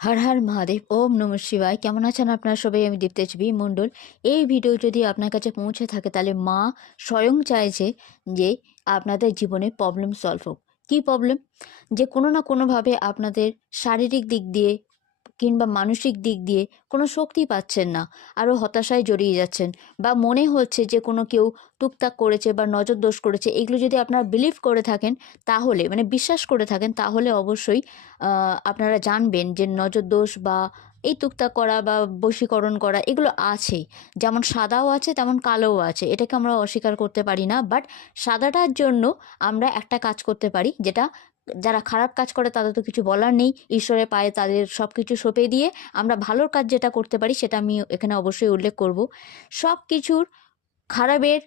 হর হর মহাদেব, ওম নম শিবায়। কেমন আছেন আপনারা সবাই? আমি দীপ্তেজ বি মণ্ডল। এই ভিডিও যদি আপনার কাছে পৌঁছে থাকে তাহলে মা স্বয়ং চাইছে যে আপনাদের জীবনে প্রবলেম সলভ হোক। কী প্রবলেম? যে কোনো না কোনোভাবে আপনাদের শারীরিক দিক দিয়ে কিংবা মানসিক দিক দিয়ে কোনো শক্তি পাচ্ছেন না, আরও হতাশায় জড়িয়ে যাচ্ছেন, বা মনে হচ্ছে যে কোনো কেউ টুকটাক করেছে বা নজর দোষ করেছে। এগুলো যদি আপনারা বিলিভ করে থাকেন, তাহলে মানে বিশ্বাস করে থাকেন, তাহলে অবশ্যই আপনারা জানবেন যে নজর দোষ বা এই টুকটাক করা বা বশীকরণ করা এগুলো আছে। যেমন সাদাও আছে তেমন কালোও আছে, এটাকে আমরা অস্বীকার করতে পারি না। বাট সাদাটার জন্য আমরা একটা কাজ করতে পারি, যেটা যারা খারাপ কাজ করে তাদের তো কিছু বলার নেই, ঈশ্বরের পায়ে তাদের সব কিছু সঁপে দিয়ে আমরা ভালোর কাজ যেটা করতে পারি সেটা আমি এখানে অবশ্যই উল্লেখ করব। সব কিছুর খারাপের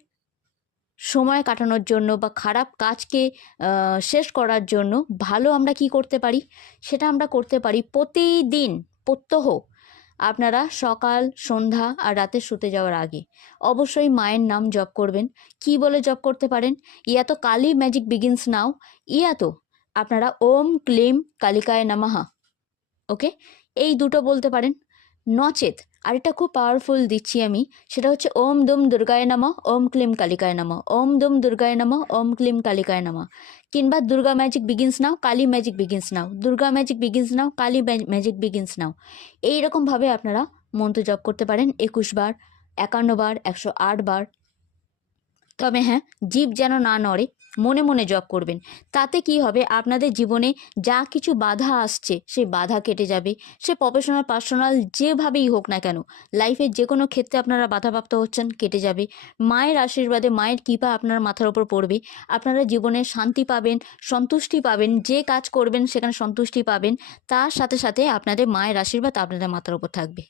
সময় কাটানোর জন্য বা খারাপ কাজকে শেষ করার জন্য ভালো আমরা কি করতে পারি, সেটা আমরা করতে পারি প্রতিদিন প্রত্যহ। আপনারা সকাল, সন্ধ্যা আর রাতে শুতে যাওয়ার আগে অবশ্যই মায়ের নাম জপ করবেন। কি বলে জপ করতে পারেন? ইয়া তো কালী ম্যাজিক বিগিনস নাও, ইয়া তো আপনারা ওম ক্লিম কালিকায় নমঃ, ওকে, এই দুটো বলতে পারেন। নচেত আরেকটা খুব পাওয়ারফুল দিচ্ছি আমি, সেটা হচ্ছে ওম দুম দুর্গায় নমঃ ওম ক্লিম কালিকায় নমঃ, ওম দুম দুর্গায় নমঃ ওম ক্লিম কালিকায় নমঃ। কিংবা দুর্গা ম্যাজিক বিগিনস নাও, কালী ম্যাজিক বিগিনস নাও, দুর্গা ম্যাজিক বিগিনস নাও, কালী ম্যাজিক বিগিনস নাও। এইরকমভাবে আপনারা মন্ত্র জপ করতে পারেন 21 বার, 51 বার, 108 বার। তবে হ্যাঁ, জীব যেন না নড়ে, মনে মনে জপ করবেন। তাতে কি হবে, আপনাদের জীবনে যা কিছু বাধা আসছে সেই বাধা কেটে যাবে। সে প্রফেশনাল, পার্সোনাল, যেভাবেই হোক না কেন, লাইফের যে কোনো ক্ষেত্রে আপনারা বাধাপ্রাপ্ত হচ্ছেন কেটে যাবে। মায়ের আশীর্বাদে, মায়ের কৃপা আপনার মাথার ওপর পড়বে। আপনারা জীবনে শান্তি পাবেন, সন্তুষ্টি পাবেন, যে কাজ করবেন সেখানে সন্তুষ্টি পাবেন। তার সাথে সাথে আপনাদের মায়ের আশীর্বাদ আপনাদের মাথার ওপর থাকবে।